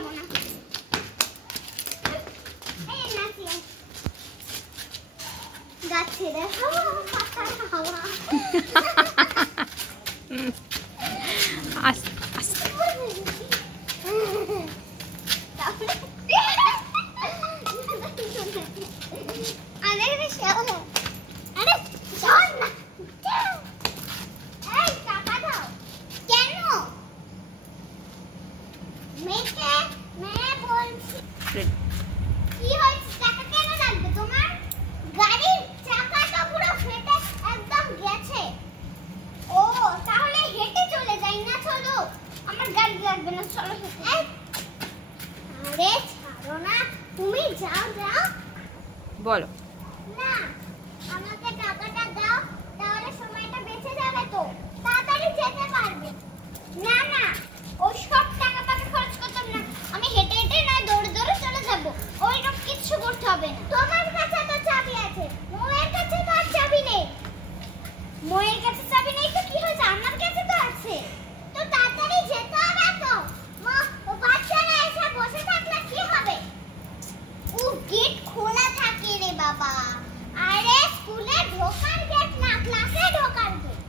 যাব না। এই নাচি গাছে দেখো পাতার হাওয়া। আস্তে আস্তে তুমি যাও যাও বলো না আমাকে টাকাটা দাও তাহলে সময়টা বেঁচে যাবে তো তাড়াতাড়ি যেতে পারবে না না ওই সব টাকা পাকে খরচ করতাম না আমি হেঁটে হেঁটে না দৌড়ে দৌড়ে চলে যাব ওইরকম কিচ্ছু করতে হবে না তোমার কাছে তো চাবি আছে মোয়ের কাছে তো আর চাবি নেই মোয়ের কাছে চাবি নেই তো কি হয়েছে আমার কাছে তো আছে তো তাড়াতাড়ি যেতে হবে তো মা ও বাচ্চারা এসে বসে থাকলে কি হবে ও গেট খোলা থাকে রে বাবা আরে স্কুলে ঢোকার গেট না ক্লাসে ঢোকার গেট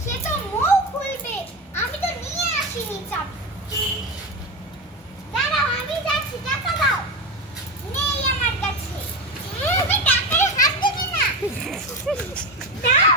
সে তো মৌ খুলবে আমি তো নিয়ে আসিনি চাপ দাঁড়াও আমি যাচ্ছি টাকা দাও নেই আমার কাছে তুমি টাকায় হাত দেবে না দাও